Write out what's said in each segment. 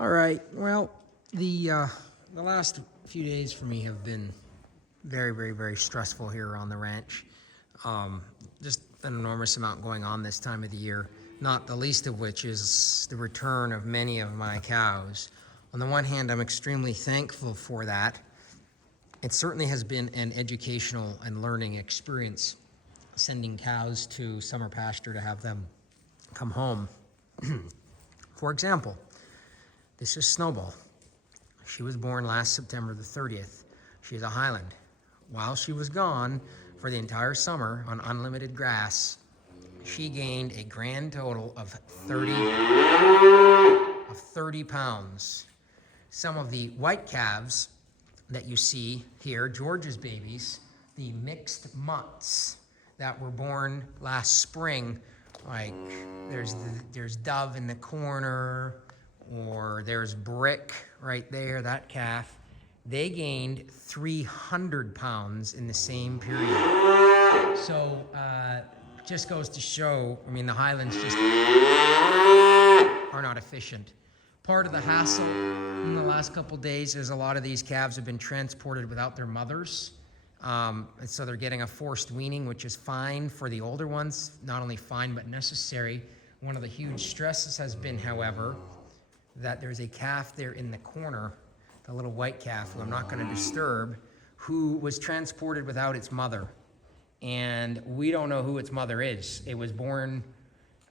All right. Well, the last few days for me have been very, very, very stressful here on the ranch. Just an enormous amount going on this time of the year, not the least of which is the return of many of my cows. On the one hand, I'm extremely thankful for that. It certainly has been an educational and learning experience sending cows to summer pasture to have them come home. For example, this is Snowball. She was born last September the 30th. She's a Highland. While she was gone for the entire summer on unlimited grass, she gained a grand total of 30 pounds. Some of the white calves that you see here, George's babies, the mixed mutts that were born last spring, like there's Dove in the corner, or there's Brick right there, that calf. They gained 300 pounds in the same period. So just goes to show, I mean, the Highlands just are not efficient. Part of the hassle in the last couple days is a lot of these calves have been transported without their mothers. And so they're getting a forced weaning, which is fine for the older ones, not only fine, but necessary. One of the huge stresses has been, however, that there's a calf there in the corner, the little white calf, who I'm not going to disturb, who was transported without its mother. And we don't know who its mother is. It was born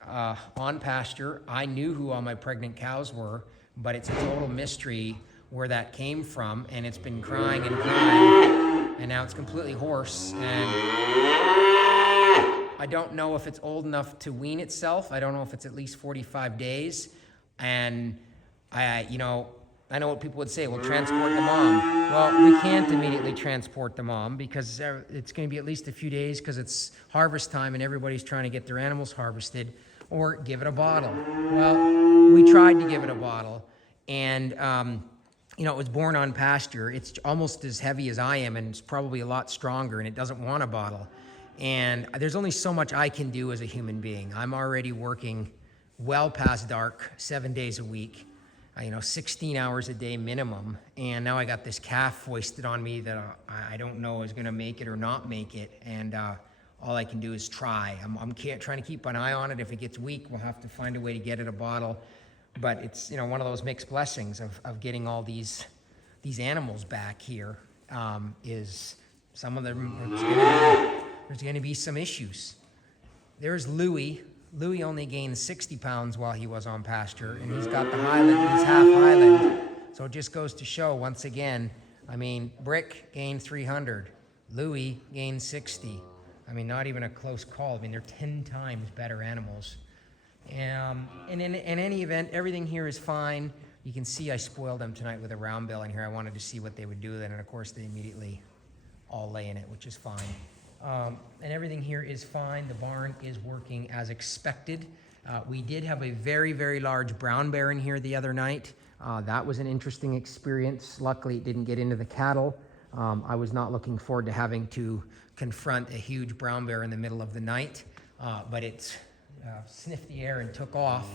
on pasture. I knew who all my pregnant cows were, but it's a total mystery where that came from, and it's been crying and crying, and now it's completely hoarse, and I don't know if it's old enough to wean itself. I don't know if it's at least 45 days, and I know what people would say, well, transport the mom. Well, we can't immediately transport the mom because it's going to be at least a few days because it's harvest time and everybody's trying to get their animals harvested, or give it a bottle. Well, we tried to give it a bottle, and it was born on pasture. It's almost as heavy as I am, and it's probably a lot stronger, and it doesn't want a bottle. And there's only so much I can do as a human being. I'm already working well past dark, 7 days a week, 16 hours a day minimum. And now I got this calf foisted on me that I don't know is going to make it or not make it. And all I can do is try. I'm trying to keep an eye on it. If it gets weak, we'll have to find a way to get it a bottle. But it's one of those mixed blessings of getting all these animals back here. Is some of them there's going to be some issues. There's Louie. Louie only gained 60 pounds while he was on pasture, and he's got the Highland. He's half Highland, so it just goes to show once again. I mean, Brick gained 300. Louie gained 60. I mean, not even a close call. I mean, they're 10 times better animals. And in any event, everything here is fine. You can see I spoiled them tonight with a round bill in here. I wanted to see what they would do with it, and of course they immediately all lay in it, which is fine. And everything here is fine. The barn is working as expected. We did have a very, very large brown bear in here the other night. That was an interesting experience. Luckily, it didn't get into the cattle. I was not looking forward to having to confront a huge brown bear in the middle of the night, but it sniffed the air and took off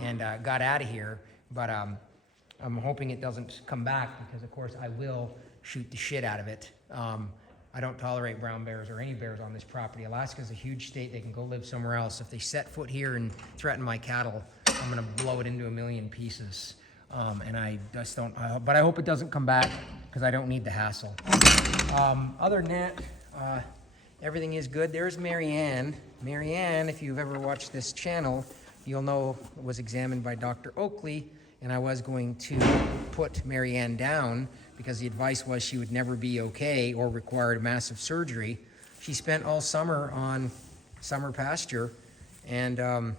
and got out of here. But I'm hoping it doesn't come back because, of course, I will shoot the shit out of it. I don't tolerate brown bears or any bears on this property. Alaska's a huge state. They can go live somewhere else. If they set foot here and threaten my cattle, I'm going to blow it into a million pieces. And I just don't, but I hope it doesn't come back because I don't need the hassle. Other than that, everything is good. There's Marianne. Marianne, if you've ever watched this channel, you'll know it was examined by Dr. Oakley, and I was going to put Marianne down because the advice was she would never be okay or required massive surgery. She spent all summer on summer pasture, and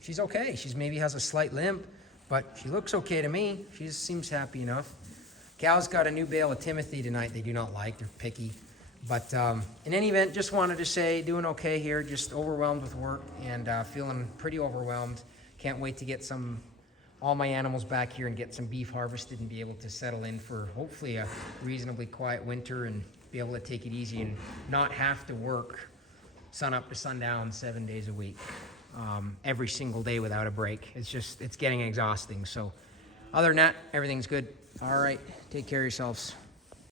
she's okay. She's maybe has a slight limp, but she looks okay to me. She seems happy enough. Cows got a new bale of Timothy tonight. They do not like. They're picky. But in any event, just wanted to say, doing okay here, just overwhelmed with work and feeling pretty overwhelmed. Can't wait to get all my animals back here and get some beef harvested and be able to settle in for hopefully a reasonably quiet winter and be able to take it easy and not have to work sun up to sundown 7 days a week, every single day without a break. It's getting exhausting. So Other than that, everything's good. All right, take care of yourselves.